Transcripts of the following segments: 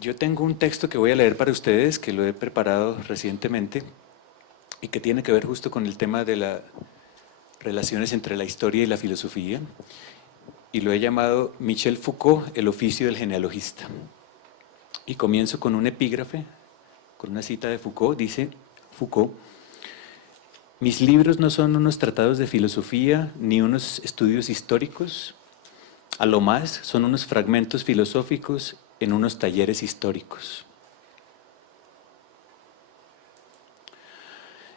Yo tengo un texto que voy a leer para ustedes, que lo he preparado recientemente y que tiene que ver justo con el tema de las relaciones entre la historia y la filosofía, y lo he llamado Michel Foucault, el oficio del genealogista. Y comienzo con un epígrafe, con una cita de Foucault. Dice Foucault: mis libros no son unos tratados de filosofía ni unos estudios históricos, a lo más son unos fragmentos filosóficos en unos talleres históricos.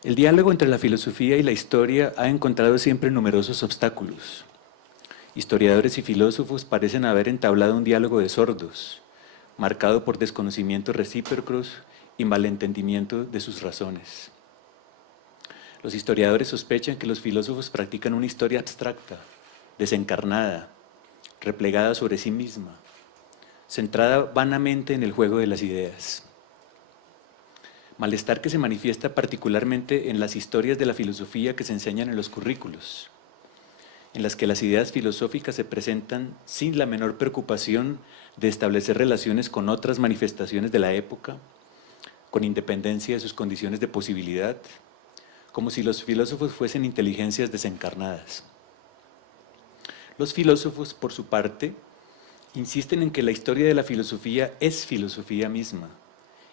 El diálogo entre la filosofía y la historia ha encontrado siempre numerosos obstáculos. Historiadores y filósofos parecen haber entablado un diálogo de sordos, marcado por desconocimientos recíprocos y malentendimiento de sus razones. Los historiadores sospechan que los filósofos practican una historia abstracta, desencarnada, replegada sobre sí misma, centrada vanamente en el juego de las ideas. Malestar que se manifiesta particularmente en las historias de la filosofía que se enseñan en los currículos, en las que las ideas filosóficas se presentan sin la menor preocupación de establecer relaciones con otras manifestaciones de la época, con independencia de sus condiciones de posibilidad, como si los filósofos fuesen inteligencias desencarnadas. Los filósofos, por su parte, insisten en que la historia de la filosofía es filosofía misma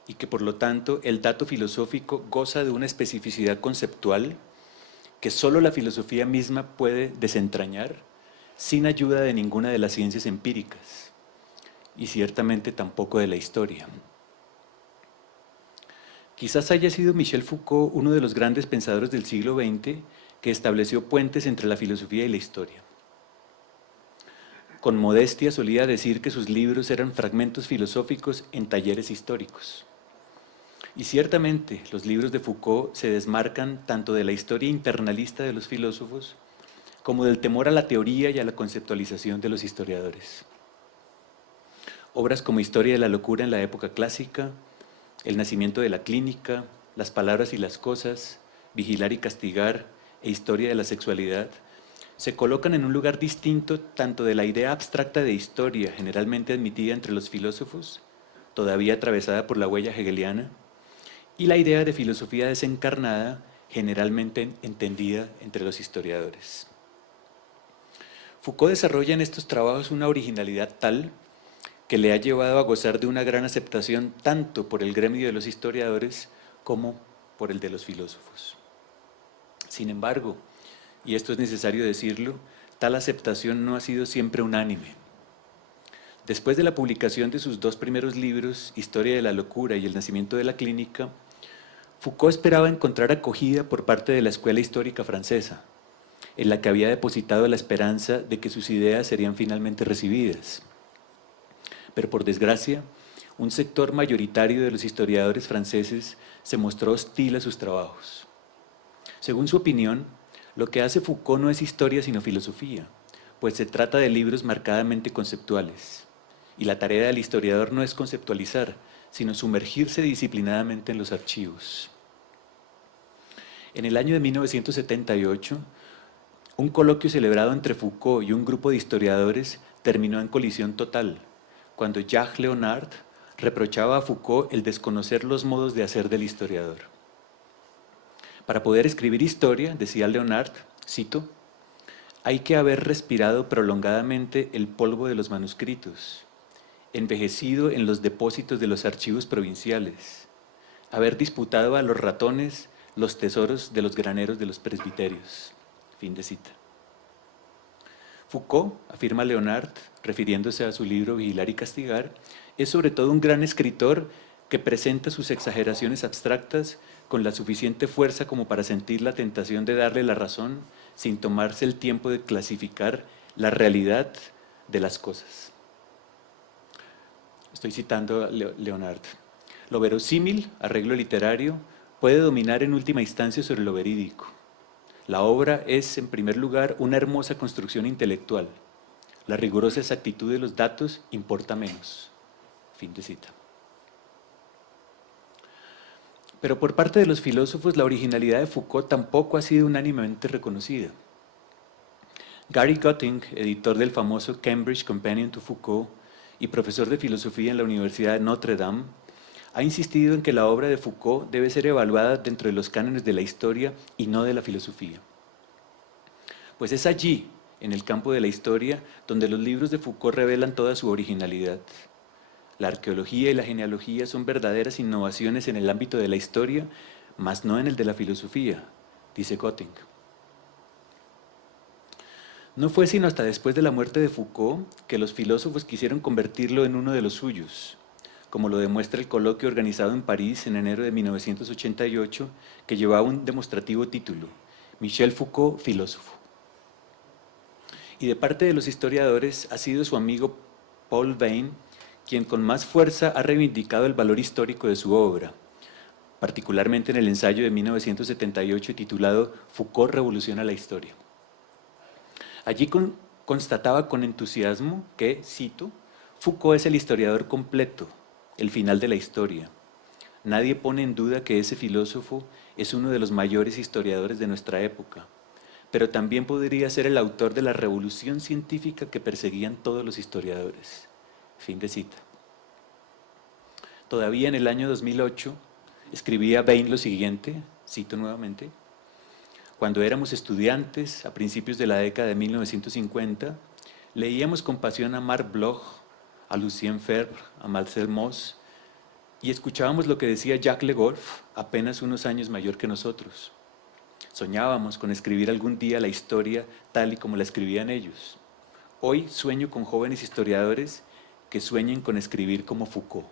y que, por lo tanto, el dato filosófico goza de una especificidad conceptual que solo la filosofía misma puede desentrañar sin ayuda de ninguna de las ciencias empíricas y ciertamente tampoco de la historia. Quizás haya sido Michel Foucault uno de los grandes pensadores del siglo XX que estableció puentes entre la filosofía y la historia. Con modestia solía decir que sus libros eran fragmentos filosóficos en talleres históricos. Y ciertamente los libros de Foucault se desmarcan tanto de la historia internalista de los filósofos como del temor a la teoría y a la conceptualización de los historiadores. Obras como Historia de la locura en la época clásica, El nacimiento de la clínica, Las palabras y las cosas, Vigilar y castigar e Historia de la sexualidad se colocan en un lugar distinto tanto de la idea abstracta de historia generalmente admitida entre los filósofos, todavía atravesada por la huella hegeliana, y la idea de filosofía desencarnada, generalmente entendida entre los historiadores. Foucault desarrolla en estos trabajos una originalidad tal que le ha llevado a gozar de una gran aceptación tanto por el gremio de los historiadores como por el de los filósofos. Sin embargo, y esto es necesario decirlo, tal aceptación no ha sido siempre unánime. Después de la publicación de sus dos primeros libros, Historia de la locura y El nacimiento de la clínica, Foucault esperaba encontrar acogida por parte de la escuela histórica francesa, en la que había depositado la esperanza de que sus ideas serían finalmente recibidas. Pero por desgracia, un sector mayoritario de los historiadores franceses se mostró hostil a sus trabajos. Según su opinión, lo que hace Foucault no es historia sino filosofía, pues se trata de libros marcadamente conceptuales. Y la tarea del historiador no es conceptualizar, sino sumergirse disciplinadamente en los archivos. En el año de 1978, un coloquio celebrado entre Foucault y un grupo de historiadores terminó en colisión total, cuando Jacques Léonard reprochaba a Foucault el desconocer los modos de hacer del historiador. Para poder escribir historia, decía Léonard, cito, hay que haber respirado prolongadamente el polvo de los manuscritos, envejecido en los depósitos de los archivos provinciales, haber disputado a los ratones los tesoros de los graneros de los presbiterios. Fin de cita. Foucault, afirma Léonard, refiriéndose a su libro Vigilar y castigar, es sobre todo un gran escritor que presenta sus exageraciones abstractas con la suficiente fuerza como para sentir la tentación de darle la razón sin tomarse el tiempo de clasificar la realidad de las cosas. Estoy citando a Léonard. Lo verosímil, arreglo literario, puede dominar en última instancia sobre lo verídico. La obra es, en primer lugar, una hermosa construcción intelectual. La rigurosa exactitud de los datos importa menos. Fin de cita. Pero por parte de los filósofos, la originalidad de Foucault tampoco ha sido unánimemente reconocida. Gary Gutting, editor del famoso Cambridge Companion to Foucault, y profesor de filosofía en la Universidad de Notre Dame, ha insistido en que la obra de Foucault debe ser evaluada dentro de los cánones de la historia y no de la filosofía. Pues es allí, en el campo de la historia, donde los libros de Foucault revelan toda su originalidad. La arqueología y la genealogía son verdaderas innovaciones en el ámbito de la historia, mas no en el de la filosofía, dice Gotting. No fue sino hasta después de la muerte de Foucault que los filósofos quisieron convertirlo en uno de los suyos, como lo demuestra el coloquio organizado en París en enero de 1988, que llevaba un demostrativo título, Michel Foucault, filósofo. Y de parte de los historiadores ha sido su amigo Paul Veyne quien con más fuerza ha reivindicado el valor histórico de su obra, particularmente en el ensayo de 1978 titulado Foucault revoluciona la historia. Allí constataba con entusiasmo que, cito, Foucault es el historiador completo, el final de la historia. Nadie pone en duda que ese filósofo es uno de los mayores historiadores de nuestra época, pero también podría ser el autor de la revolución científica que perseguían todos los historiadores. Fin de cita. Todavía en el año 2008 escribía Veyne lo siguiente, cito nuevamente, cuando éramos estudiantes, a principios de la década de 1950, leíamos con pasión a Marc Bloch, a Lucien Febvre, a Marcel Mauss, y escuchábamos lo que decía Jacques Le Goff, apenas unos años mayor que nosotros. Soñábamos con escribir algún día la historia tal y como la escribían ellos. Hoy sueño con jóvenes historiadores que sueñen con escribir como Foucault.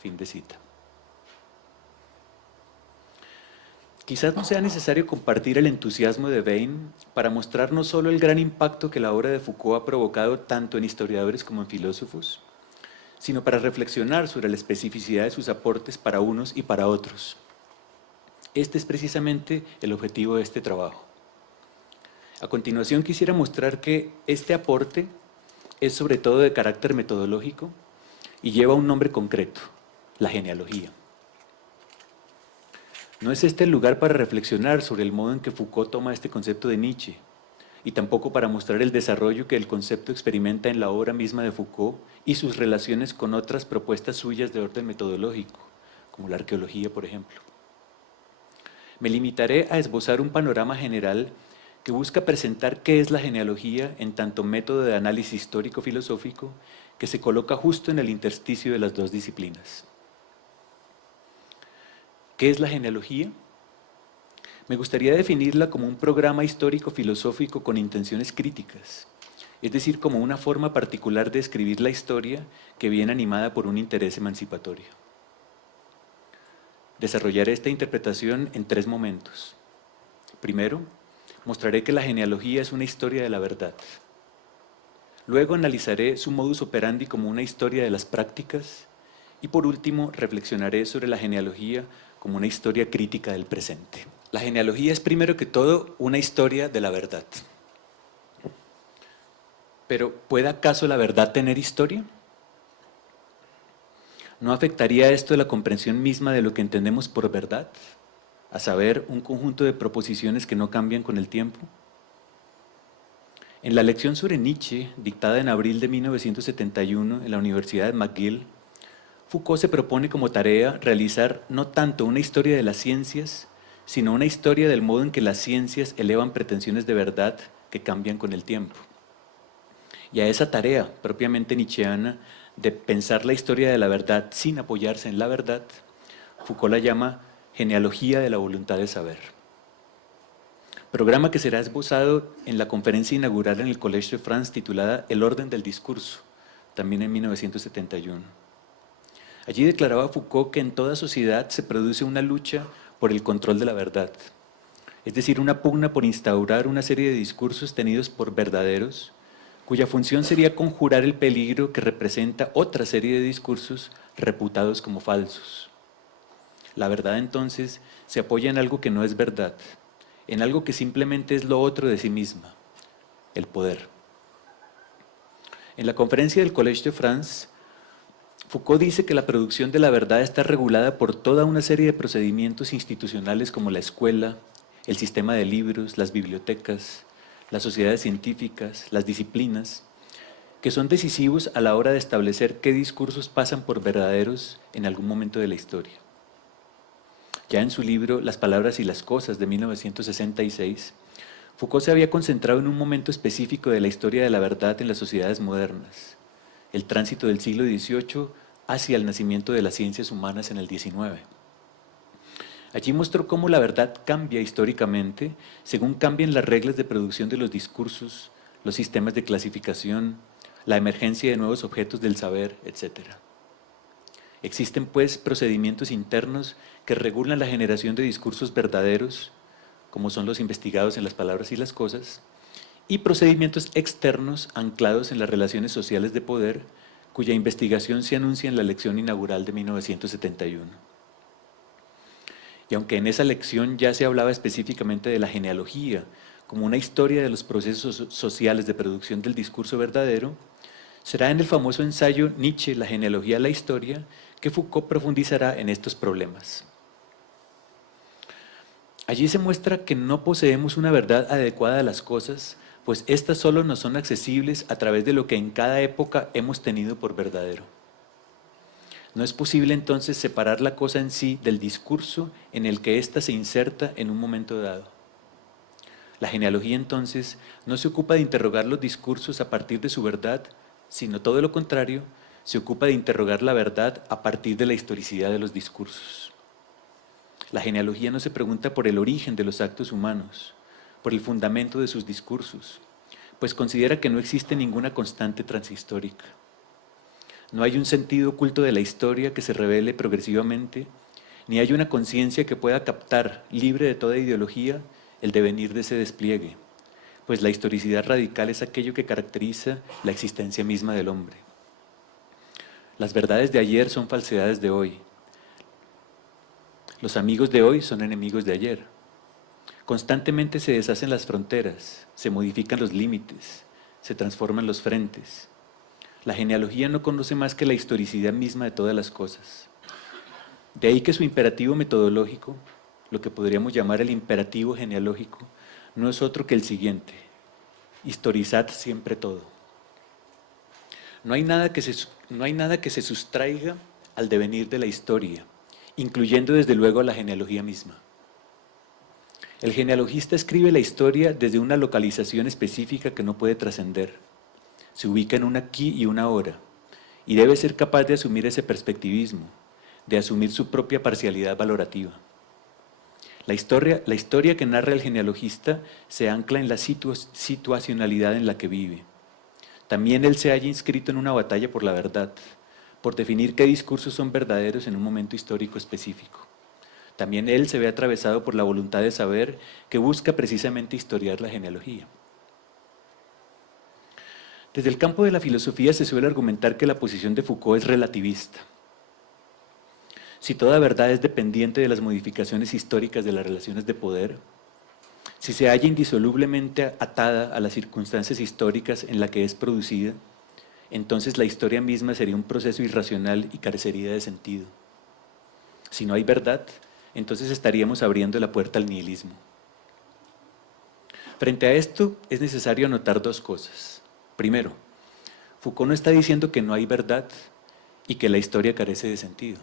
Fin de cita. Quizás no sea necesario compartir el entusiasmo de Veyne para mostrar no solo el gran impacto que la obra de Foucault ha provocado tanto en historiadores como en filósofos, sino para reflexionar sobre la especificidad de sus aportes para unos y para otros. Este es precisamente el objetivo de este trabajo. A continuación quisiera mostrar que este aporte es sobre todo de carácter metodológico y lleva un nombre concreto, la genealogía. No es este el lugar para reflexionar sobre el modo en que Foucault toma este concepto de Nietzsche, y tampoco para mostrar el desarrollo que el concepto experimenta en la obra misma de Foucault y sus relaciones con otras propuestas suyas de orden metodológico, como la arqueología, por ejemplo. Me limitaré a esbozar un panorama general que busca presentar qué es la genealogía en tanto método de análisis histórico-filosófico que se coloca justo en el intersticio de las dos disciplinas. ¿Qué es la genealogía? Me gustaría definirla como un programa histórico-filosófico con intenciones críticas, es decir, como una forma particular de escribir la historia que viene animada por un interés emancipatorio. Desarrollaré esta interpretación en 3 momentos. Primero, mostraré que la genealogía es una historia de la verdad. Luego analizaré su modus operandi como una historia de las prácticas y por último reflexionaré sobre la genealogía como una historia crítica del presente. La genealogía es primero que todo una historia de la verdad. Pero ¿puede acaso la verdad tener historia? ¿No afectaría esto la comprensión misma de lo que entendemos por verdad? A saber, un conjunto de proposiciones que no cambian con el tiempo. En la lección sobre Nietzsche, dictada en abril de 1971 en la Universidad de McGill, Foucault se propone como tarea realizar no tanto una historia de las ciencias, sino una historia del modo en que las ciencias elevan pretensiones de verdad que cambian con el tiempo. Y a esa tarea propiamente nietzscheana de pensar la historia de la verdad sin apoyarse en la verdad, Foucault la llama genealogía de la voluntad de saber. Programa que será esbozado en la conferencia inaugural en el Collège de France titulada El orden del discurso, también en 1971. Allí declaraba Foucault que en toda sociedad se produce una lucha por el control de la verdad, es decir, una pugna por instaurar una serie de discursos tenidos por verdaderos, cuya función sería conjurar el peligro que representa otra serie de discursos reputados como falsos. La verdad entonces se apoya en algo que no es verdad, en algo que simplemente es lo otro de sí misma, el poder. En la conferencia del Collège de France, Foucault dice que la producción de la verdad está regulada por toda una serie de procedimientos institucionales como la escuela, el sistema de libros, las bibliotecas, las sociedades científicas, las disciplinas, que son decisivos a la hora de establecer qué discursos pasan por verdaderos en algún momento de la historia. Ya en su libro Las palabras y las cosas de 1966, Foucault se había concentrado en un momento específico de la historia de la verdad en las sociedades modernas, el tránsito del siglo XVIII hacia el nacimiento de las ciencias humanas en el XIX. Allí mostró cómo la verdad cambia históricamente según cambian las reglas de producción de los discursos, los sistemas de clasificación, la emergencia de nuevos objetos del saber, etc. Existen, pues, procedimientos internos que regulan la generación de discursos verdaderos, como son los investigados en las palabras y las cosas, y procedimientos externos anclados en las relaciones sociales de poder, cuya investigación se anuncia en la lección inaugural de 1971. Y aunque en esa lección ya se hablaba específicamente de la genealogía como una historia de los procesos sociales de producción del discurso verdadero, será en el famoso ensayo Nietzsche, la genealogía de la historia, que Foucault profundizará en estos problemas. Allí se muestra que no poseemos una verdad adecuada a las cosas, pues éstas solo nos son accesibles a través de lo que en cada época hemos tenido por verdadero. No es posible entonces separar la cosa en sí del discurso en el que ésta se inserta en un momento dado. La genealogía entonces no se ocupa de interrogar los discursos a partir de su verdad, sino todo lo contrario, se ocupa de interrogar la verdad a partir de la historicidad de los discursos. La genealogía no se pregunta por el origen de los actos humanos, por el fundamento de sus discursos, pues considera que no existe ninguna constante transhistórica. No hay un sentido oculto de la historia que se revele progresivamente, ni hay una conciencia que pueda captar, libre de toda ideología, el devenir de ese despliegue, pues la historicidad radical es aquello que caracteriza la existencia misma del hombre. Las verdades de ayer son falsedades de hoy. Los amigos de hoy son enemigos de ayer. Constantemente se deshacen las fronteras, se modifican los límites, se transforman los frentes. La genealogía no conoce más que la historicidad misma de todas las cosas. De ahí que su imperativo metodológico, lo que podríamos llamar el imperativo genealógico, no es otro que el siguiente: historizad siempre todo. No hay nada que se sustraiga al devenir de la historia, incluyendo desde luego a la genealogía misma. El genealogista escribe la historia desde una localización específica que no puede trascender. Se ubica en un aquí y una ahora, y debe ser capaz de asumir ese perspectivismo, de asumir su propia parcialidad valorativa. La historia que narra el genealogista se ancla en la situacionalidad en la que vive. También él se halla inscrito en una batalla por la verdad, por definir qué discursos son verdaderos en un momento histórico específico. También él se ve atravesado por la voluntad de saber que busca precisamente historiar la genealogía. Desde el campo de la filosofía se suele argumentar que la posición de Foucault es relativista. Si toda verdad es dependiente de las modificaciones históricas de las relaciones de poder, si se halla indisolublemente atada a las circunstancias históricas en las que es producida, entonces la historia misma sería un proceso irracional y carecería de sentido. Si no hay verdad, entonces estaríamos abriendo la puerta al nihilismo. Frente a esto, es necesario anotar dos cosas. Primero, Foucault no está diciendo que no hay verdad y que la historia carece de sentido.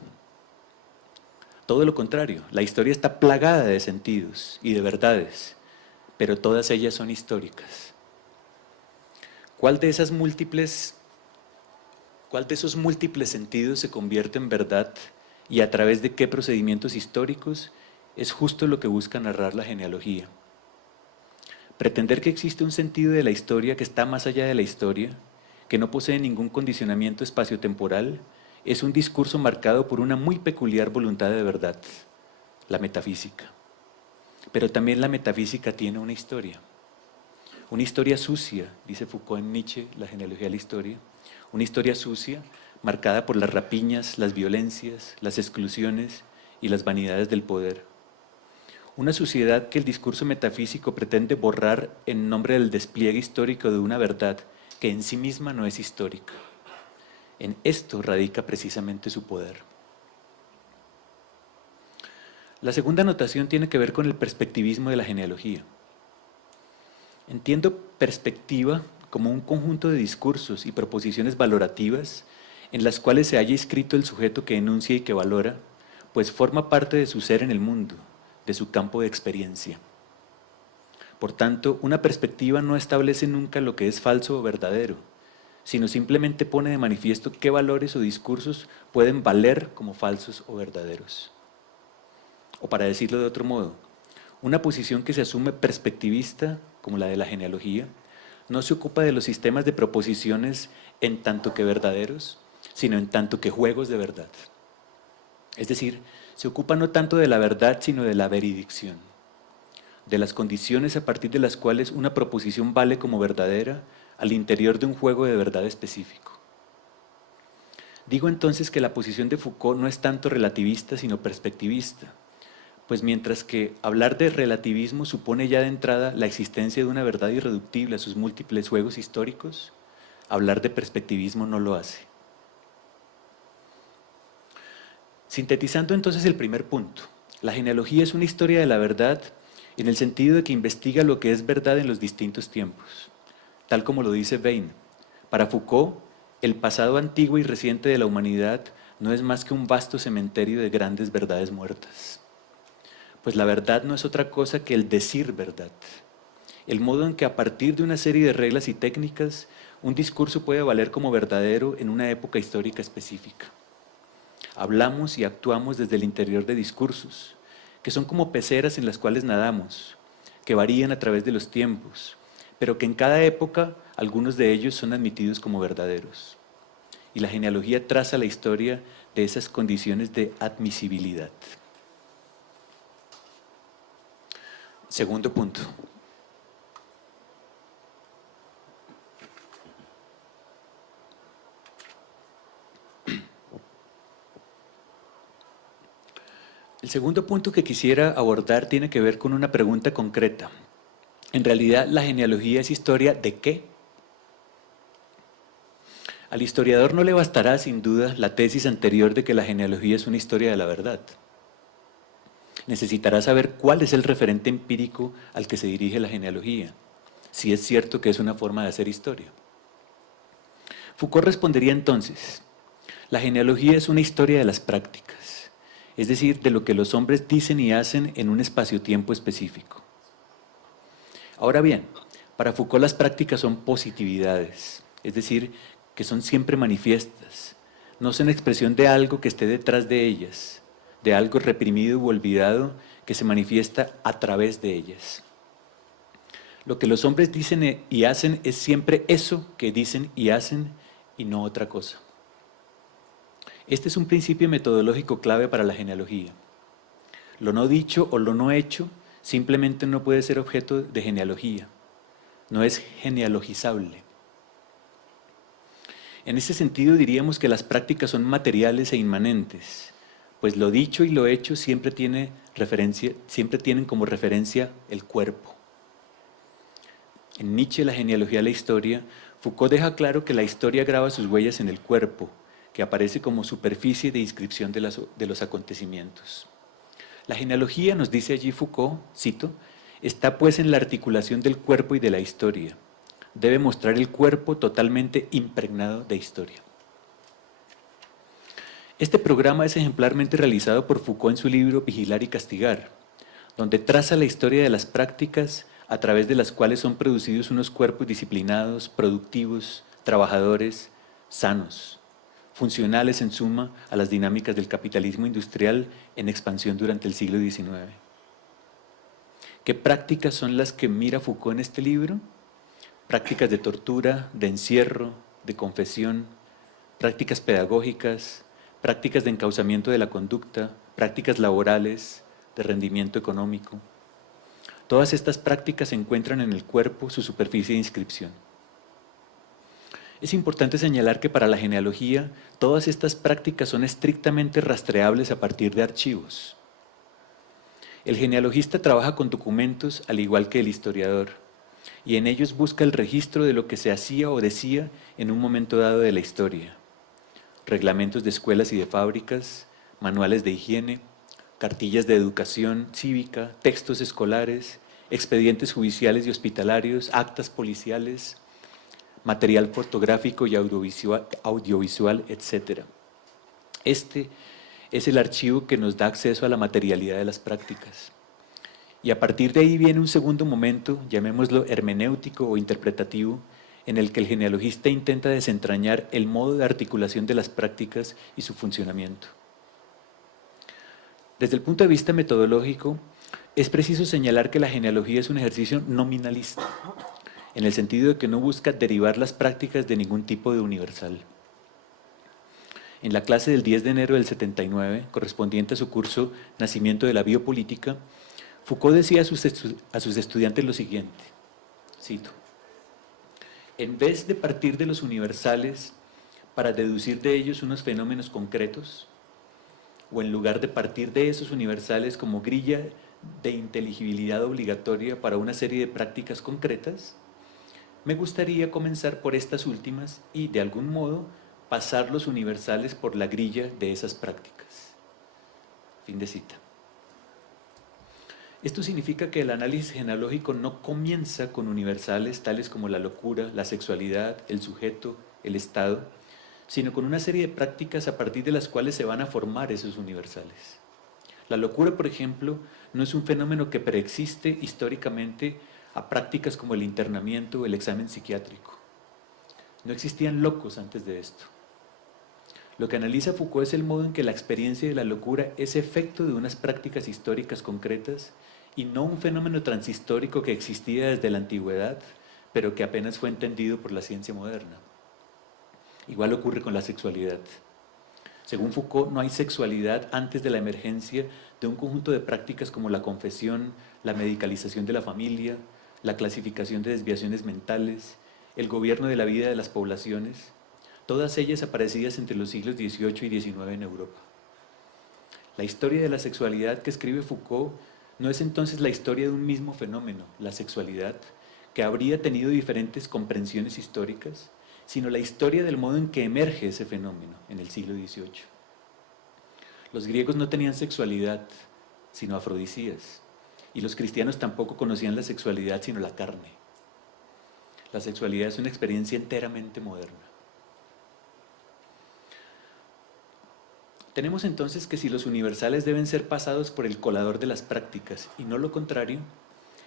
Todo lo contrario, la historia está plagada de sentidos y de verdades, pero todas ellas son históricas. ¿Cuál de esos múltiples sentidos se convierte en verdad y a través de qué procedimientos históricos? Es justo lo que busca narrar la genealogía. Pretender que existe un sentido de la historia que está más allá de la historia, que no posee ningún condicionamiento espaciotemporal, es un discurso marcado por una muy peculiar voluntad de verdad, la metafísica. Pero también la metafísica tiene una historia sucia, dice Foucault en Nietzsche, la genealogía de la historia, una historia sucia marcada por las rapiñas, las violencias, las exclusiones y las vanidades del poder. Una suciedad que el discurso metafísico pretende borrar en nombre del despliegue histórico de una verdad que en sí misma no es histórica. En esto radica precisamente su poder. La segunda anotación tiene que ver con el perspectivismo de la genealogía. Entiendo perspectiva como un conjunto de discursos y proposiciones valorativas en las cuales se haya inscrito el sujeto que enuncia y que valora, pues forma parte de su ser en el mundo, de su campo de experiencia. Por tanto, una perspectiva no establece nunca lo que es falso o verdadero, sino simplemente pone de manifiesto qué valores o discursos pueden valer como falsos o verdaderos. O para decirlo de otro modo, una posición que se asume perspectivista, como la de la genealogía, no se ocupa de los sistemas de proposiciones en tanto que verdaderos, sino en tanto que juegos de verdad. Es decir, se ocupa no tanto de la verdad, sino de la veridicción, de las condiciones a partir de las cuales una proposición vale como verdadera al interior de un juego de verdad específico. Digo entonces que la posición de Foucault no es tanto relativista, sino perspectivista, pues mientras que hablar de relativismo supone ya de entrada la existencia de una verdad irreductible a sus múltiples juegos históricos, hablar de perspectivismo no lo hace. Sintetizando entonces el primer punto, la genealogía es una historia de la verdad en el sentido de que investiga lo que es verdad en los distintos tiempos. Tal como lo dice Bain, para Foucault, el pasado antiguo y reciente de la humanidad no es más que un vasto cementerio de grandes verdades muertas. Pues la verdad no es otra cosa que el decir verdad, el modo en que a partir de una serie de reglas y técnicas, un discurso puede valer como verdadero en una época histórica específica. Hablamos y actuamos desde el interior de discursos, que son como peceras en las cuales nadamos, que varían a través de los tiempos, pero que en cada época algunos de ellos son admitidos como verdaderos. Y la genealogía traza la historia de esas condiciones de admisibilidad. Segundo punto. El segundo punto que quisiera abordar tiene que ver con una pregunta concreta. En realidad, ¿la genealogía es historia de qué? Al historiador no le bastará, sin duda, la tesis anterior de que la genealogía es una historia de la verdad. Necesitará saber cuál es el referente empírico al que se dirige la genealogía, si es cierto que es una forma de hacer historia. Foucault respondería entonces, la genealogía es una historia de las prácticas, es decir, de lo que los hombres dicen y hacen en un espacio-tiempo específico. Ahora bien, para Foucault las prácticas son positividades, es decir, que son siempre manifiestas, no son expresión de algo que esté detrás de ellas, de algo reprimido u olvidado que se manifiesta a través de ellas. Lo que los hombres dicen y hacen es siempre eso que dicen y hacen y no otra cosa. Este es un principio metodológico clave para la genealogía. Lo no dicho o lo no hecho simplemente no puede ser objeto de genealogía, no es genealogizable. En ese sentido diríamos que las prácticas son materiales e inmanentes, pues lo dicho y lo hecho siempre tienen como referencia el cuerpo. En Nietzsche, la genealogía de la historia, Foucault deja claro que la historia graba sus huellas en el cuerpo, que aparece como superficie de inscripción de los acontecimientos. La genealogía, nos dice allí Foucault, cito, está pues en la articulación del cuerpo y de la historia. Debe mostrar el cuerpo totalmente impregnado de historia. Este programa es ejemplarmente realizado por Foucault en su libro Vigilar y Castigar, donde traza la historia de las prácticas a través de las cuales son producidos unos cuerpos disciplinados, productivos, trabajadores, sanos, funcionales en suma a las dinámicas del capitalismo industrial en expansión durante el siglo XIX. ¿Qué prácticas son las que mira Foucault en este libro? Prácticas de tortura, de encierro, de confesión, prácticas pedagógicas, prácticas de encauzamiento de la conducta, prácticas laborales, de rendimiento económico. Todas estas prácticas encuentran en el cuerpo su superficie de inscripción. Es importante señalar que para la genealogía, todas estas prácticas son estrictamente rastreables a partir de archivos. El genealogista trabaja con documentos al igual que el historiador, y en ellos busca el registro de lo que se hacía o decía en un momento dado de la historia. Reglamentos de escuelas y de fábricas, manuales de higiene, cartillas de educación cívica, textos escolares, expedientes judiciales y hospitalarios, actas policiales, material fotográfico y audiovisual, etc. Este es el archivo que nos da acceso a la materialidad de las prácticas. Y a partir de ahí viene un segundo momento, llamémoslo hermenéutico o interpretativo, en el que el genealogista intenta desentrañar el modo de articulación de las prácticas y su funcionamiento. Desde el punto de vista metodológico, es preciso señalar que la genealogía es un ejercicio nominalista, en el sentido de que no busca derivar las prácticas de ningún tipo de universal. En la clase del 10 de enero del 79, correspondiente a su curso Nacimiento de la Biopolítica, Foucault decía a sus estudiantes lo siguiente, cito: en vez de partir de los universales para deducir de ellos unos fenómenos concretos, o en lugar de partir de esos universales como grilla de inteligibilidad obligatoria para una serie de prácticas concretas, me gustaría comenzar por estas últimas y, de algún modo, pasar los universales por la grilla de esas prácticas. Fin de cita. Esto significa que el análisis genealógico no comienza con universales tales como la locura, la sexualidad, el sujeto, el Estado, sino con una serie de prácticas a partir de las cuales se van a formar esos universales. La locura, por ejemplo, no es un fenómeno que preexiste históricamente a prácticas como el internamiento o el examen psiquiátrico. No existían locos antes de esto. Lo que analiza Foucault es el modo en que la experiencia de la locura es efecto de unas prácticas históricas concretas y no un fenómeno transhistórico que existía desde la antigüedad, pero que apenas fue entendido por la ciencia moderna. Igual ocurre con la sexualidad. Según Foucault, no hay sexualidad antes de la emergencia de un conjunto de prácticas como la confesión, la medicalización de la familia, la clasificación de desviaciones mentales, el gobierno de la vida de las poblaciones, todas ellas aparecidas entre los siglos XVIII y XIX en Europa. La historia de la sexualidad que escribe Foucault no es entonces la historia de un mismo fenómeno, la sexualidad, que habría tenido diferentes comprensiones históricas, sino la historia del modo en que emerge ese fenómeno en el siglo XVIII. Los griegos no tenían sexualidad, sino afrodisías, y los cristianos tampoco conocían la sexualidad, sino la carne. La sexualidad es una experiencia enteramente moderna. Tenemos entonces que si los universales deben ser pasados por el colador de las prácticas y no lo contrario,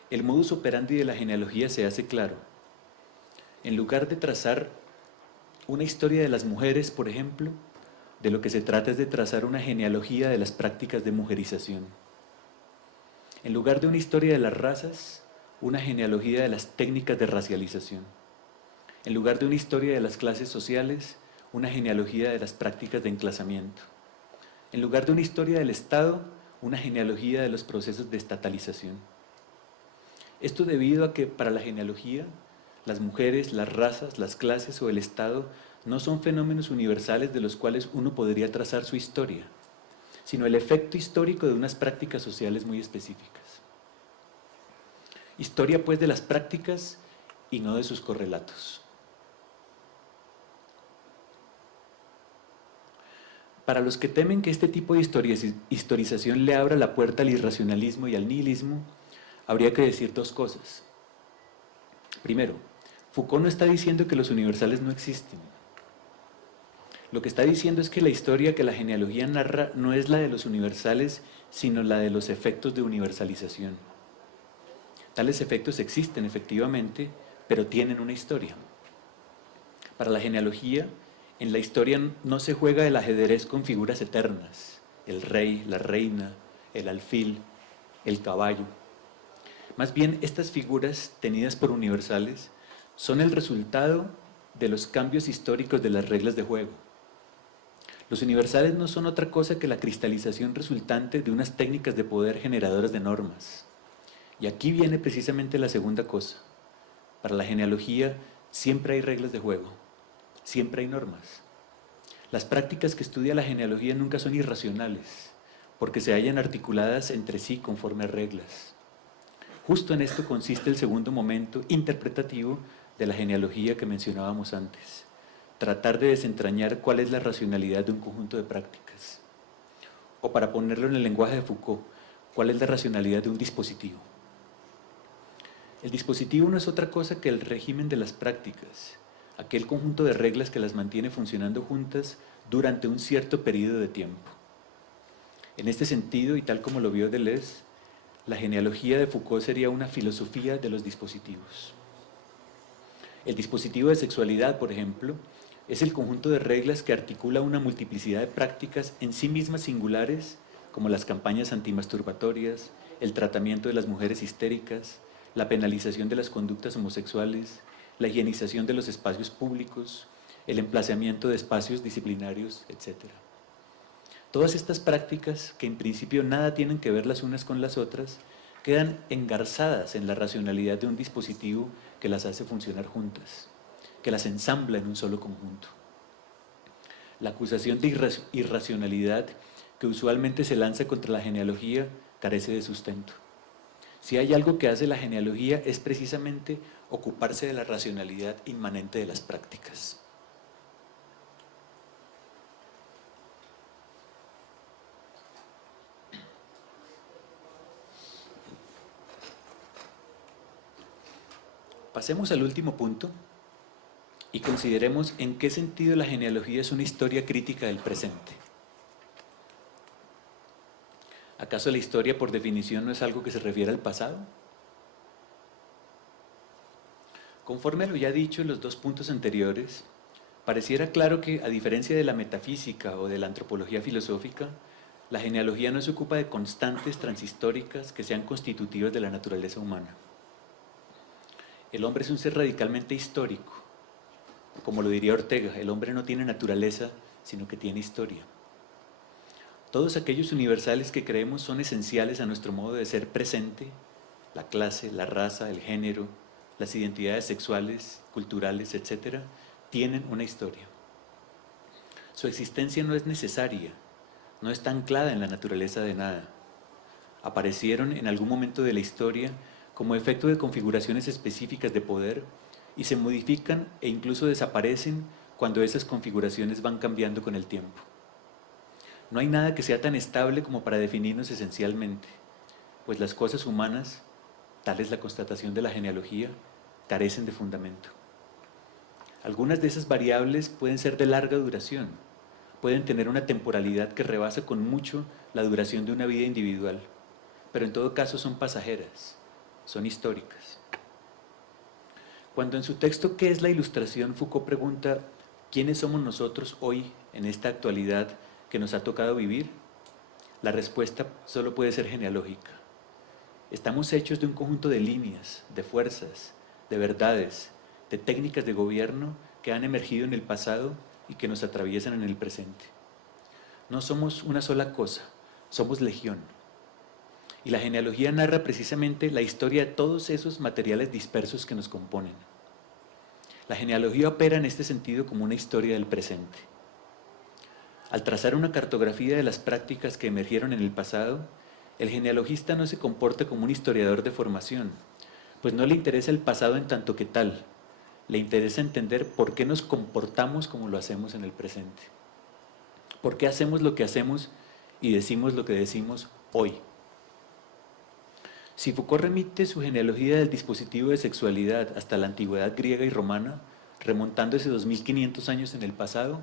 el modus operandi de la genealogía se hace claro. En lugar de trazar una historia de las mujeres, por ejemplo, de lo que se trata es de trazar una genealogía de las prácticas de mujerización. En lugar de una historia de las razas, una genealogía de las técnicas de racialización. En lugar de una historia de las clases sociales, una genealogía de las prácticas de enclasamiento. En lugar de una historia del Estado, una genealogía de los procesos de estatalización. Esto debido a que para la genealogía, las mujeres, las razas, las clases o el Estado no son fenómenos universales de los cuales uno podría trazar su historia, sino el efecto histórico de unas prácticas sociales muy específicas. Historia pues de las prácticas y no de sus correlatos. Para los que temen que este tipo de historización le abra la puerta al irracionalismo y al nihilismo, habría que decir dos cosas. Primero, Foucault no está diciendo que los universales no existen. Lo que está diciendo es que la historia que la genealogía narra no es la de los universales, sino la de los efectos de universalización. Tales efectos existen efectivamente, pero tienen una historia. Para la genealogía, en la historia no se juega el ajedrez con figuras eternas, el rey, la reina, el alfil, el caballo. Más bien, estas figuras, tenidas por universales, son el resultado de los cambios históricos de las reglas de juego. Los universales no son otra cosa que la cristalización resultante de unas técnicas de poder generadoras de normas. Y aquí viene precisamente la segunda cosa. Para la genealogía siempre hay reglas de juego, siempre hay normas. Las prácticas que estudia la genealogía nunca son irracionales, porque se hallan articuladas entre sí conforme a reglas. Justo en esto consiste el segundo momento interpretativo de la genealogía que mencionábamos antes. Tratar de desentrañar cuál es la racionalidad de un conjunto de prácticas. O para ponerlo en el lenguaje de Foucault, cuál es la racionalidad de un dispositivo. El dispositivo no es otra cosa que el régimen de las prácticas, aquel conjunto de reglas que las mantiene funcionando juntas durante un cierto periodo de tiempo. En este sentido, y tal como lo vio Deleuze, la genealogía de Foucault sería una filosofía de los dispositivos. El dispositivo de sexualidad, por ejemplo, es el conjunto de reglas que articula una multiplicidad de prácticas en sí mismas singulares, como las campañas antimasturbatorias, el tratamiento de las mujeres histéricas, la penalización de las conductas homosexuales, la higienización de los espacios públicos, el emplazamiento de espacios disciplinarios, etc. Todas estas prácticas, que en principio nada tienen que ver las unas con las otras, quedan engarzadas en la racionalidad de un dispositivo que las hace funcionar juntas, que las ensambla en un solo conjunto. La acusación de irracionalidad que usualmente se lanza contra la genealogía carece de sustento. Si hay algo que hace la genealogía es precisamente ocuparse de la racionalidad inmanente de las prácticas. Pasemos al último punto y consideremos en qué sentido la genealogía es una historia crítica del presente. ¿Acaso la historia por definición no es algo que se refiere al pasado? Conforme a lo ya dicho en los dos puntos anteriores, pareciera claro que, a diferencia de la metafísica o de la antropología filosófica, la genealogía no se ocupa de constantes transhistóricas que sean constitutivas de la naturaleza humana. El hombre es un ser radicalmente histórico. Como lo diría Ortega, el hombre no tiene naturaleza, sino que tiene historia. Todos aquellos universales que creemos son esenciales a nuestro modo de ser presente, la clase, la raza, el género, las identidades sexuales, culturales, etc., tienen una historia. Su existencia no es necesaria, no está anclada en la naturaleza de nada. Aparecieron en algún momento de la historia como efecto de configuraciones específicas de poder y se modifican e incluso desaparecen cuando esas configuraciones van cambiando con el tiempo. No hay nada que sea tan estable como para definirnos esencialmente, pues las cosas humanas, tal es la constatación de la genealogía, carecen de fundamento. Algunas de esas variables pueden ser de larga duración, pueden tener una temporalidad que rebasa con mucho la duración de una vida individual, pero en todo caso son pasajeras, son históricas. Cuando en su texto ¿Qué es la ilustración? Foucault pregunta ¿quiénes somos nosotros hoy en esta actualidad que nos ha tocado vivir? La respuesta solo puede ser genealógica. Estamos hechos de un conjunto de líneas, de fuerzas, de verdades, de técnicas de gobierno que han emergido en el pasado y que nos atraviesan en el presente. No somos una sola cosa, somos legión. Y la genealogía narra precisamente la historia de todos esos materiales dispersos que nos componen. La genealogía opera en este sentido como una historia del presente. Al trazar una cartografía de las prácticas que emergieron en el pasado, el genealogista no se comporta como un historiador de formación, pues no le interesa el pasado en tanto que tal, le interesa entender por qué nos comportamos como lo hacemos en el presente. ¿Por qué hacemos lo que hacemos y decimos lo que decimos hoy? Si Foucault remite su genealogía del dispositivo de sexualidad hasta la antigüedad griega y romana, remontándose 2500 años en el pasado,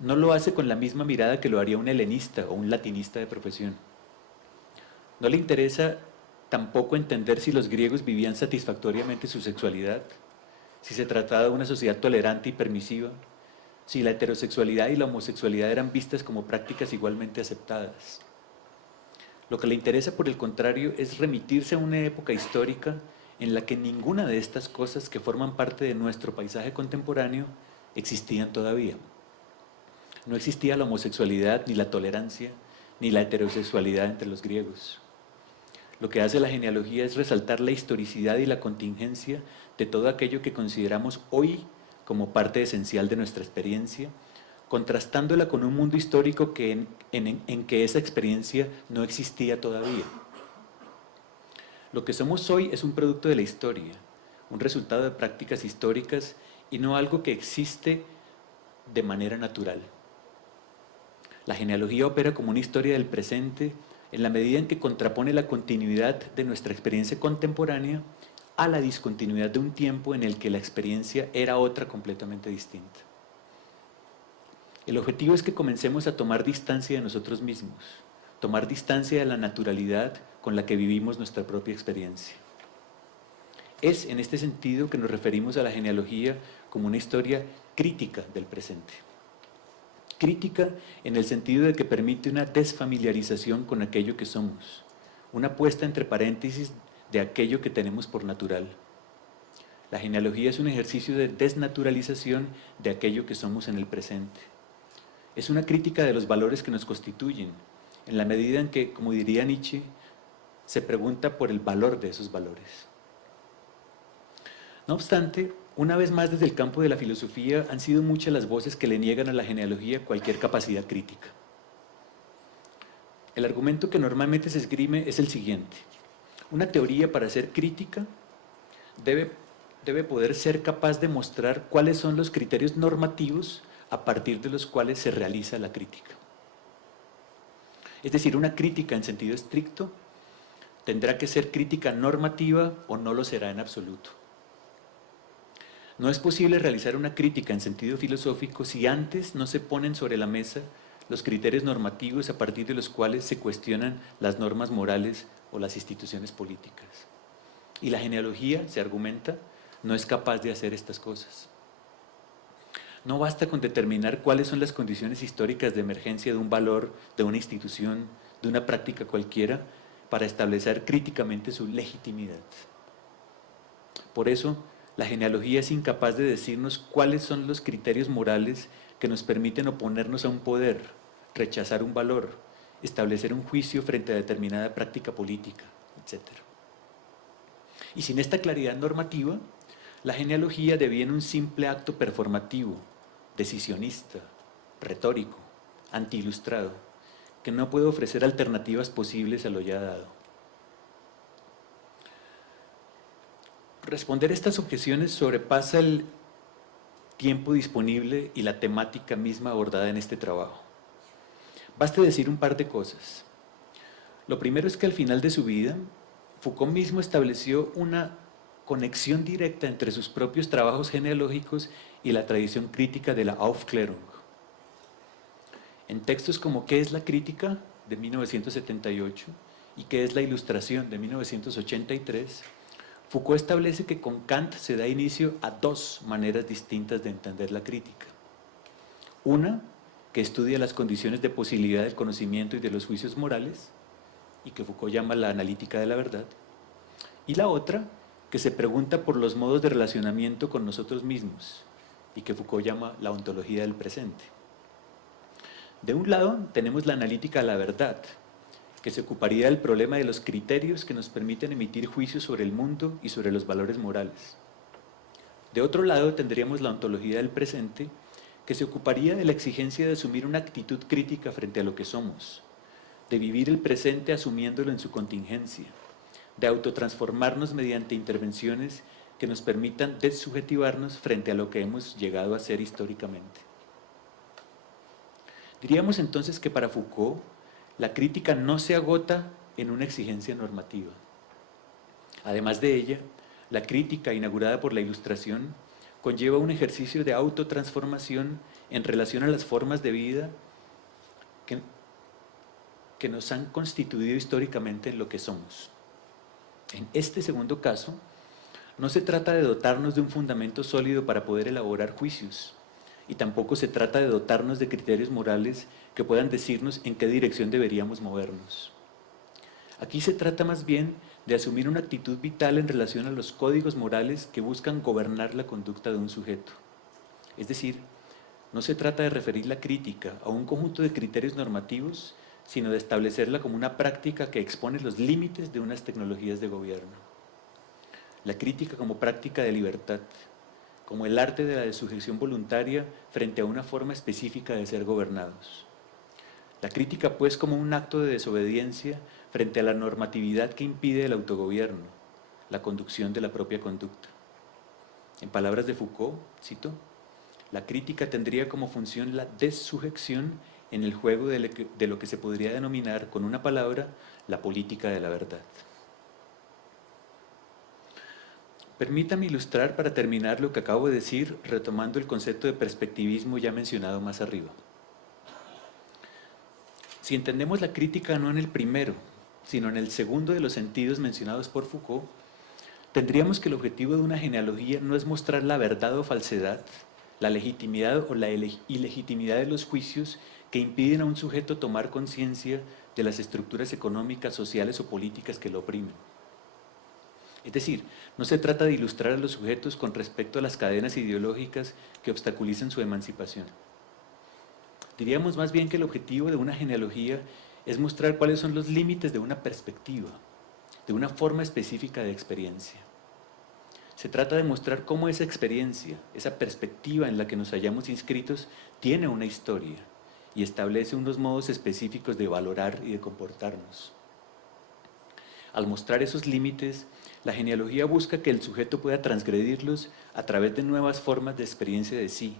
no lo hace con la misma mirada que lo haría un helenista o un latinista de profesión. No le interesa tampoco entender si los griegos vivían satisfactoriamente su sexualidad, si se trataba de una sociedad tolerante y permisiva, si la heterosexualidad y la homosexualidad eran vistas como prácticas igualmente aceptadas. Lo que le interesa, por el contrario, es remitirse a una época histórica en la que ninguna de estas cosas que forman parte de nuestro paisaje contemporáneo existían todavía. No existía la homosexualidad, ni la tolerancia, ni la heterosexualidad entre los griegos. Lo que hace la genealogía es resaltar la historicidad y la contingencia de todo aquello que consideramos hoy como parte esencial de nuestra experiencia, contrastándola con un mundo histórico en que esa experiencia no existía todavía. Lo que somos hoy es un producto de la historia, un resultado de prácticas históricas y no algo que existe de manera natural. La genealogía opera como una historia del presente en la medida en que contrapone la continuidad de nuestra experiencia contemporánea a la discontinuidad de un tiempo en el que la experiencia era otra completamente distinta. El objetivo es que comencemos a tomar distancia de nosotros mismos, tomar distancia de la naturalidad con la que vivimos nuestra propia experiencia. Es en este sentido que nos referimos a la genealogía como una historia crítica del presente. Crítica en el sentido de que permite una desfamiliarización con aquello que somos, una puesta entre paréntesis de aquello que tenemos por natural. La genealogía es un ejercicio de desnaturalización de aquello que somos en el presente. Es una crítica de los valores que nos constituyen, en la medida en que, como diría Nietzsche, se pregunta por el valor de esos valores. No obstante, una vez más desde el campo de la filosofía han sido muchas las voces que le niegan a la genealogía cualquier capacidad crítica. El argumento que normalmente se esgrime es el siguiente: una teoría, para ser crítica, debe poder ser capaz de mostrar cuáles son los criterios normativos a partir de los cuales se realiza la crítica. Es decir, una crítica en sentido estricto tendrá que ser crítica normativa o no lo será en absoluto. No es posible realizar una crítica en sentido filosófico si antes no se ponen sobre la mesa los criterios normativos a partir de los cuales se cuestionan las normas morales o las instituciones políticas. Y la genealogía, se argumenta, no es capaz de hacer estas cosas. No basta con determinar cuáles son las condiciones históricas de emergencia de un valor, de una institución, de una práctica cualquiera, para establecer críticamente su legitimidad. Por eso, la genealogía es incapaz de decirnos cuáles son los criterios morales que nos permiten oponernos a un poder, rechazar un valor, establecer un juicio frente a determinada práctica política, etc. Y sin esta claridad normativa, la genealogía deviene un simple acto performativo, decisionista, retórico, antiilustrado, que no puede ofrecer alternativas posibles a lo ya dado. Responder estas objeciones sobrepasa el tiempo disponible y la temática misma abordada en este trabajo. Baste decir un par de cosas. Lo primero es que al final de su vida, Foucault mismo estableció una conexión directa entre sus propios trabajos genealógicos y la tradición crítica de la Aufklärung. En textos como ¿Qué es la crítica?, de 1978, y ¿Qué es la ilustración?, de 1983, Foucault establece que con Kant se da inicio a dos maneras distintas de entender la crítica. Una, que estudia las condiciones de posibilidad del conocimiento y de los juicios morales, y que Foucault llama la analítica de la verdad. Y la otra, que se pregunta por los modos de relacionamiento con nosotros mismos, y que Foucault llama la ontología del presente. De un lado, tenemos la analítica de la verdad, que se ocuparía del problema de los criterios que nos permiten emitir juicios sobre el mundo y sobre los valores morales. De otro lado, tendríamos la ontología del presente, que se ocuparía de la exigencia de asumir una actitud crítica frente a lo que somos, de vivir el presente asumiéndolo en su contingencia, de autotransformarnos mediante intervenciones que nos permitan desubjetivarnos frente a lo que hemos llegado a ser históricamente. Diríamos entonces que para Foucault, la crítica no se agota en una exigencia normativa. Además de ella, la crítica inaugurada por la Ilustración conlleva un ejercicio de autotransformación en relación a las formas de vida que nos han constituido históricamente en lo que somos. En este segundo caso, no se trata de dotarnos de un fundamento sólido para poder elaborar juicios, y tampoco se trata de dotarnos de criterios morales que puedan decirnos en qué dirección deberíamos movernos. Aquí se trata más bien de asumir una actitud vital en relación a los códigos morales que buscan gobernar la conducta de un sujeto. Es decir, no se trata de referir la crítica a un conjunto de criterios normativos, sino de establecerla como una práctica que expone los límites de unas tecnologías de gobierno. La crítica como práctica de libertad, como el arte de la desujeción voluntaria frente a una forma específica de ser gobernados. La crítica, pues, como un acto de desobediencia frente a la normatividad que impide el autogobierno, la conducción de la propia conducta. En palabras de Foucault, cito, la crítica tendría como función la desujeción en el juego de lo que se podría denominar, con una palabra, la política de la verdad. Permítame ilustrar para terminar lo que acabo de decir, retomando el concepto de perspectivismo ya mencionado más arriba. Si entendemos la crítica no en el primero, sino en el segundo de los sentidos mencionados por Foucault, tendríamos que el objetivo de una genealogía no es mostrar la verdad o falsedad, la legitimidad o la ilegitimidad de los juicios que impiden a un sujeto tomar conciencia de las estructuras económicas, sociales o políticas que lo oprimen. Es decir, no se trata de ilustrar a los sujetos con respecto a las cadenas ideológicas que obstaculizan su emancipación. Diríamos más bien que el objetivo de una genealogía es mostrar cuáles son los límites de una perspectiva, de una forma específica de experiencia. Se trata de mostrar cómo esa experiencia, esa perspectiva en la que nos hallamos inscritos, tiene una historia y establece unos modos específicos de valorar y de comportarnos. Al mostrar esos límites, la genealogía busca que el sujeto pueda transgredirlos a través de nuevas formas de experiencia de sí,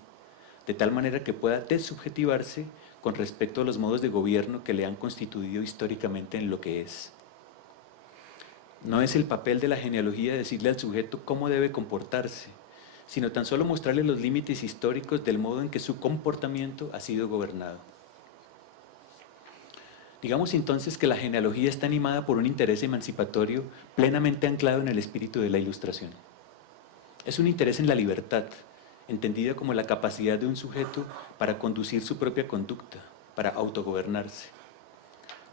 de tal manera que pueda desubjetivarse con respecto a los modos de gobierno que le han constituido históricamente en lo que es. No es el papel de la genealogía decirle al sujeto cómo debe comportarse, sino tan solo mostrarle los límites históricos del modo en que su comportamiento ha sido gobernado. Digamos entonces que la genealogía está animada por un interés emancipatorio plenamente anclado en el espíritu de la Ilustración. Es un interés en la libertad, entendida como la capacidad de un sujeto para conducir su propia conducta, para autogobernarse.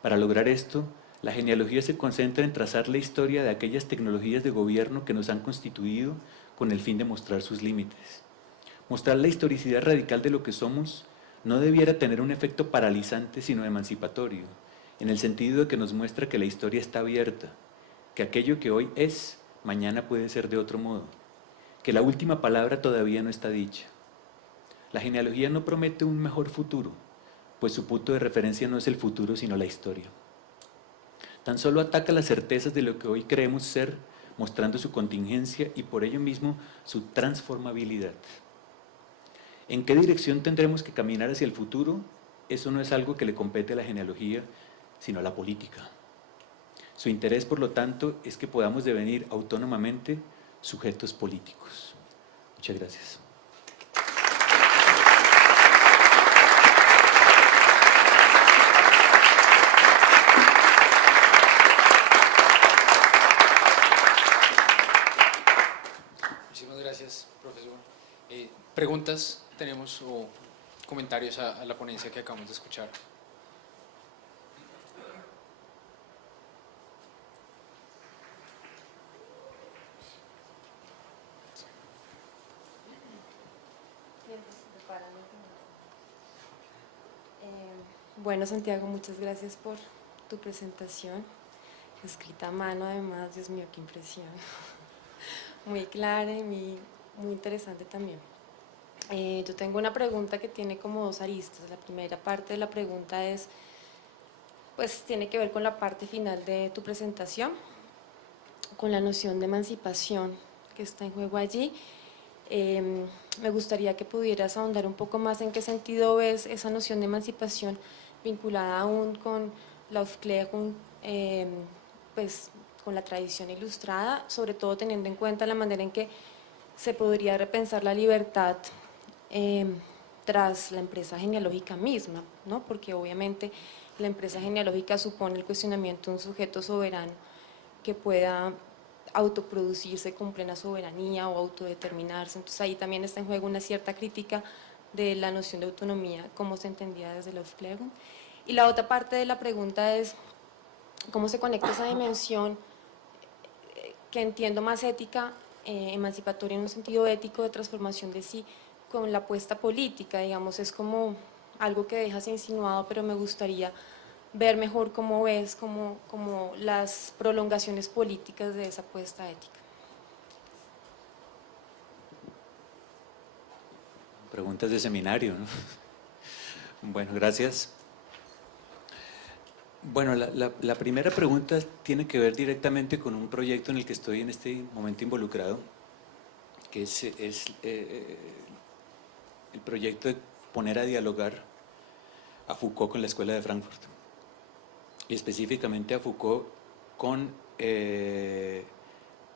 Para lograr esto, la genealogía se concentra en trazar la historia de aquellas tecnologías de gobierno que nos han constituido con el fin de mostrar sus límites. Mostrar la historicidad radical de lo que somos no debiera tener un efecto paralizante sino emancipatorio, en el sentido de que nos muestra que la historia está abierta, que aquello que hoy es, mañana puede ser de otro modo, que la última palabra todavía no está dicha. La genealogía no promete un mejor futuro, pues su punto de referencia no es el futuro sino la historia. Tan solo ataca las certezas de lo que hoy creemos ser, mostrando su contingencia y por ello mismo su transformabilidad. ¿En qué dirección tendremos que caminar hacia el futuro? Eso no es algo que le compete a la genealogía, sino a la política. Su interés, por lo tanto, es que podamos devenir autónomamente sujetos políticos. Muchas gracias. Muchísimas gracias, profesor. ¿Preguntas tenemos o comentarios a la ponencia que acabamos de escuchar? Bueno, Santiago, muchas gracias por tu presentación, escrita a mano además, Dios mío, qué impresión, muy clara y muy interesante también. Yo tengo una pregunta que tiene como dos aristas. La primera parte de la pregunta es, pues tiene que ver con la parte final de tu presentación, con la noción de emancipación que está en juego allí. Me gustaría que pudieras ahondar un poco más en qué sentido ves esa noción de emancipación vinculada aún con la Aufklärung, pues con la tradición ilustrada, sobre todo teniendo en cuenta la manera en que se podría repensar la libertad tras la empresa genealógica misma, ¿no? Porque obviamente la empresa genealógica supone el cuestionamiento de un sujeto soberano que pueda autoproducirse con plena soberanía o autodeterminarse. Entonces ahí también está en juego una cierta crítica de la noción de autonomía, como se entendía desde la Aufklärung. Y la otra parte de la pregunta es cómo se conecta esa dimensión que entiendo más ética, emancipatoria en un sentido ético de transformación de sí, con la apuesta política, digamos, es como algo que dejas insinuado, pero me gustaría ver mejor cómo ves como las prolongaciones políticas de esa apuesta ética. Preguntas de seminario, ¿no? Bueno, gracias. Bueno, la primera pregunta tiene que ver directamente con un proyecto en el que estoy en este momento involucrado, que es el proyecto de poner a dialogar a Foucault con la Escuela de Frankfurt, y específicamente a Foucault con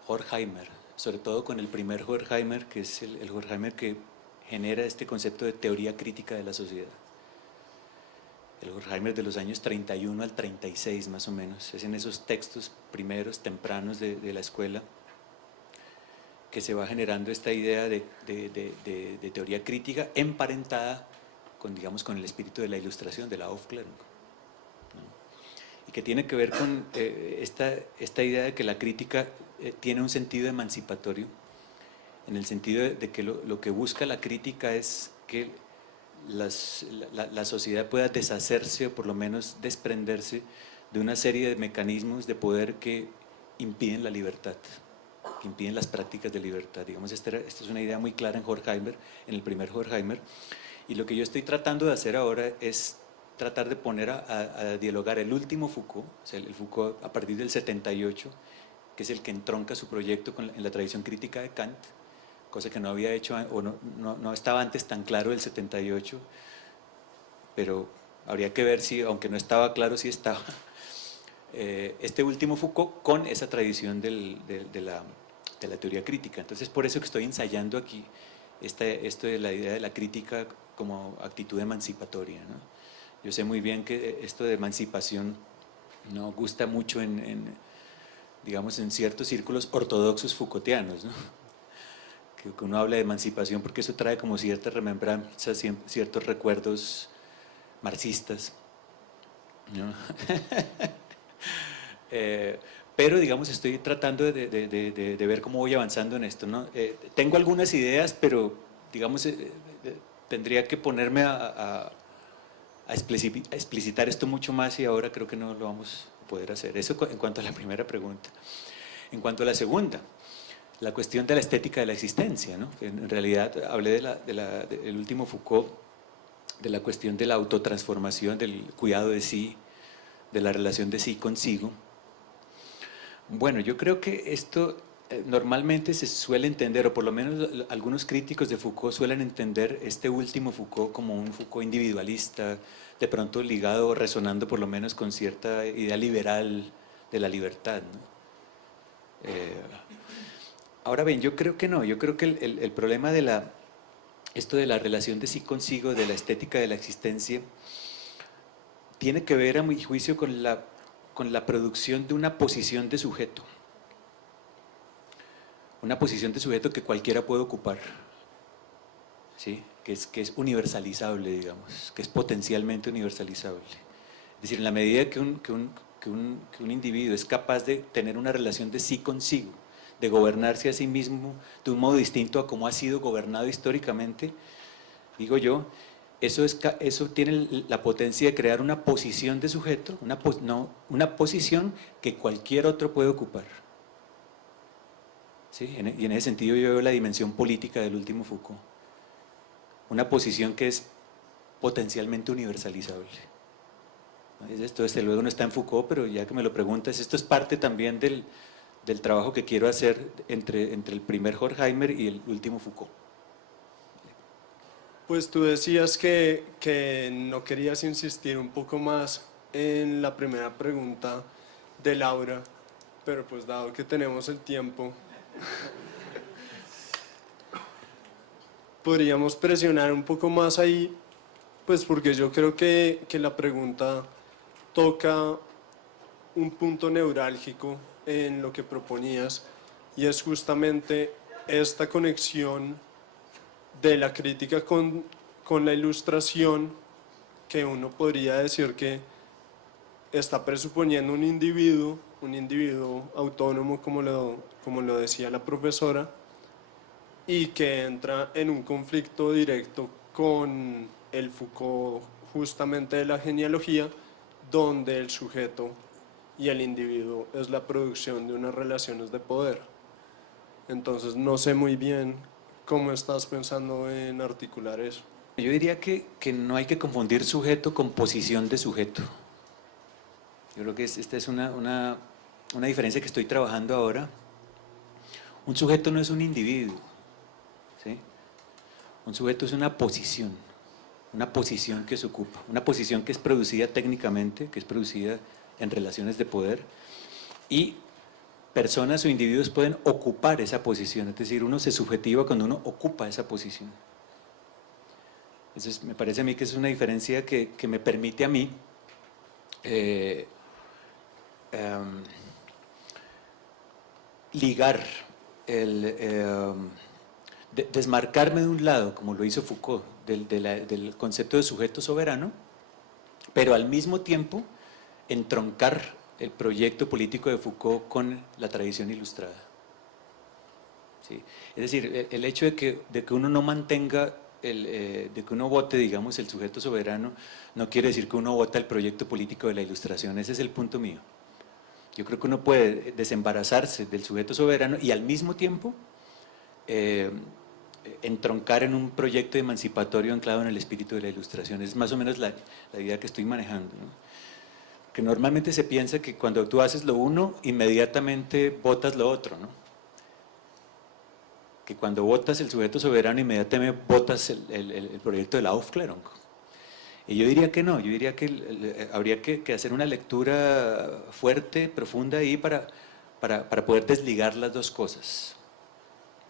Horkheimer, sobre todo con el primer Horkheimer, que es el Horkheimer que genera este concepto de teoría crítica de la sociedad. El Horkheimer de los años 31 al 36 más o menos, es en esos textos primeros, tempranos de la escuela, que se va generando esta idea de teoría crítica emparentada con, digamos, con el espíritu de la Ilustración, de la Aufklärung, ¿no? Y que tiene que ver con esta idea de que la crítica tiene un sentido emancipatorio, en el sentido de que lo que busca la crítica es que la sociedad pueda deshacerse o por lo menos desprenderse de una serie de mecanismos de poder que impiden la libertad, que impiden las prácticas de libertad. Digamos, esta es una idea muy clara en Horkheimer, en el primer Horkheimer, y lo que yo estoy tratando de hacer ahora es tratar de poner a dialogar el último Foucault, o sea, el Foucault a partir del 78, que es el que entronca su proyecto en la tradición crítica de Kant, cosa que no había hecho o no estaba antes tan claro del 78, pero habría que ver si, aunque no estaba claro si estaba, este último Foucault con esa tradición de la teoría crítica. Entonces, por eso que estoy ensayando aquí esto de la idea de la crítica como actitud emancipatoria, ¿no? Yo sé muy bien que esto de emancipación no gusta mucho digamos, en ciertos círculos ortodoxos Foucaultianos, ¿no? Que uno habla de emancipación porque eso trae como ciertas remembranzas, ciertos recuerdos marxistas, ¿no? Pero digamos estoy tratando de ver cómo voy avanzando en esto, ¿no? Tengo algunas ideas, pero digamos tendría que ponerme a explicitar esto mucho más y ahora creo que no lo vamos a poder hacer. Eso en cuanto a la primera pregunta. En cuanto a la segunda, la cuestión de la estética de la existencia, ¿no? En realidad hablé del último Foucault, de la cuestión de la autotransformación, del cuidado de sí, de la relación de sí consigo. Bueno, yo creo que esto normalmente se suele entender, o por lo menos algunos críticos de Foucault suelen entender este último Foucault como un Foucault individualista, de pronto ligado o resonando por lo menos con cierta idea liberal de la libertad, ¿no? Ahora bien, yo creo que no, yo creo que el problema de esto de la relación de sí consigo, de la estética de la existencia, tiene que ver a mi juicio con la producción de una posición de sujeto. Una posición de sujeto que cualquiera puede ocupar, ¿sí? que es universalizable, digamos, que es potencialmente universalizable. Es decir, en la medida que un individuo es capaz de tener una relación de sí consigo, de gobernarse a sí mismo de un modo distinto a cómo ha sido gobernado históricamente, digo yo, eso tiene la potencia de crear una posición de sujeto, una posición que cualquier otro puede ocupar. ¿Sí? Y en ese sentido yo veo la dimensión política del último Foucault. Una posición que es potencialmente universalizable. Esto desde luego no está en Foucault, pero ya que me lo preguntas, esto es parte también del trabajo que quiero hacer entre el primer Horkheimer y el último Foucault. Pues tú decías que no querías insistir un poco más en la primera pregunta de Laura, pero pues dado que tenemos el tiempo, podríamos presionar un poco más ahí, pues porque yo creo que la pregunta toca un punto neurálgico en lo que proponías, y es justamente esta conexión de la crítica con la ilustración, que uno podría decir que está presuponiendo un individuo autónomo, como lo decía la profesora, y que entra en un conflicto directo con el Foucault justamente de la genealogía, donde el sujeto y el individuo es la producción de unas relaciones de poder. Entonces no sé muy bien cómo estás pensando en articular eso. Yo diría que no hay que confundir sujeto con posición de sujeto. Yo creo que esta es una diferencia que estoy trabajando ahora. Un sujeto no es un individuo, ¿sí? Un sujeto es una posición que se ocupa, una posición que es producida técnicamente, que es producida en relaciones de poder y personas o individuos pueden ocupar esa posición, es decir, uno se subjetiva cuando uno ocupa esa posición. Me parece a mí que es una diferencia que me permite a mí ligar, desmarcarme de un lado, como lo hizo Foucault, del concepto de sujeto soberano, pero al mismo tiempo entroncar el proyecto político de Foucault con la tradición ilustrada. ¿Sí? Es decir, el hecho de que uno no mantenga, de que uno vote, digamos, el sujeto soberano, no quiere decir que uno vota el proyecto político de la ilustración. Ese es el punto mío. Yo creo que uno puede desembarazarse del sujeto soberano y al mismo tiempo entroncar en un proyecto emancipatorio anclado en el espíritu de la ilustración. Es más o menos la idea que estoy manejando, ¿no? Que normalmente se piensa que cuando tú haces lo uno, inmediatamente votas lo otro, ¿no? Que cuando votas el sujeto soberano, inmediatamente votas el proyecto de la Aufklärung. Y yo diría que no, yo diría que habría que hacer una lectura fuerte, profunda ahí para poder desligar las dos cosas,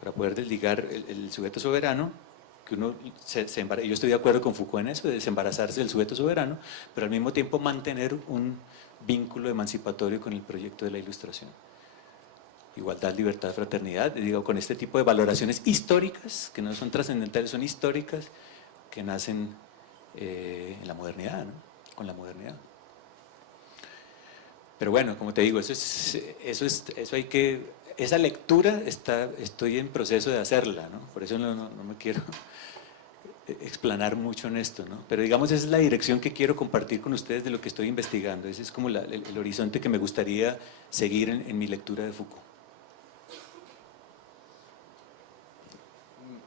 para poder desligar el sujeto soberano, que uno yo estoy de acuerdo con Foucault en eso, de desembarazarse del sujeto soberano, pero al mismo tiempo mantener un vínculo emancipatorio con el proyecto de la ilustración. Igualdad, libertad, fraternidad, digo, con este tipo de valoraciones históricas, que no son trascendentales, son históricas, que nacen en la modernidad, ¿no? Con la modernidad. Pero bueno, como te digo, eso hay que, esa lectura estoy en proceso de hacerla, ¿no? Por eso no me quiero explanar mucho en esto, ¿no? Pero digamos, esa es la dirección que quiero compartir con ustedes de lo que estoy investigando. Ese es como el horizonte que me gustaría seguir en mi lectura de Foucault.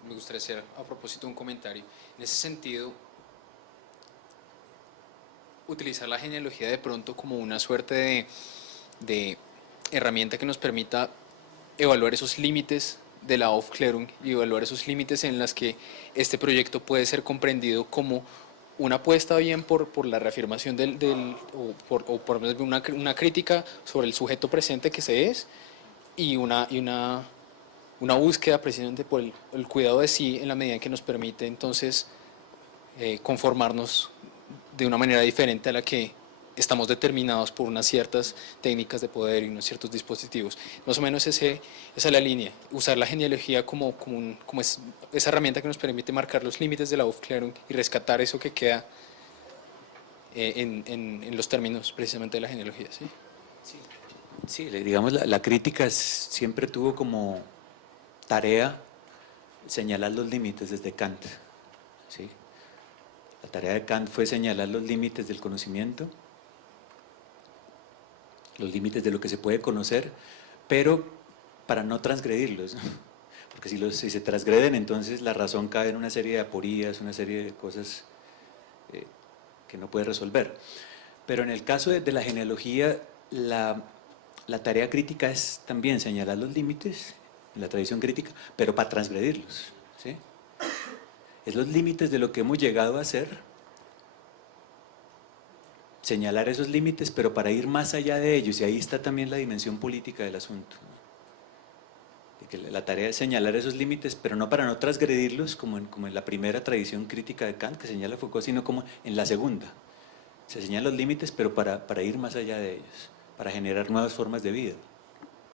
Me gustaría hacer a propósito un comentario. En ese sentido, utilizar la genealogía de pronto como una suerte de herramienta que nos permita evaluar esos límites de la Aufklärung y evaluar esos límites en las que este proyecto puede ser comprendido como una apuesta bien por la reafirmación o por una crítica sobre el sujeto presente que se es y una búsqueda precisamente por el cuidado de sí en la medida en que nos permite entonces conformarnos de una manera diferente a la que estamos determinados por unas ciertas técnicas de poder y unos ciertos dispositivos. Más o menos esa es la línea, usar la genealogía como esa herramienta que nos permite marcar los límites de la Aufklärung y rescatar eso que queda en los términos precisamente de la genealogía. ¿Sí? Sí, digamos, la crítica siempre tuvo como tarea señalar los límites desde Kant, ¿sí? La tarea de Kant fue señalar los límites del conocimiento, los límites de lo que se puede conocer, pero para no transgredirlos, ¿no? Porque si se transgreden, entonces la razón cae en una serie de aporías, una serie de cosas que no puede resolver. Pero en el caso de la genealogía, la tarea crítica es también señalar los límites, en la tradición crítica, pero para transgredirlos, ¿sí? Es los límites de lo que hemos llegado a ser, señalar esos límites, pero para ir más allá de ellos, y ahí está también la dimensión política del asunto, ¿no? De que la tarea es señalar esos límites, pero no para no transgredirlos como en la primera tradición crítica de Kant que señala Foucault, sino como en la segunda. Se señalan los límites, pero para ir más allá de ellos, para generar nuevas formas de vida.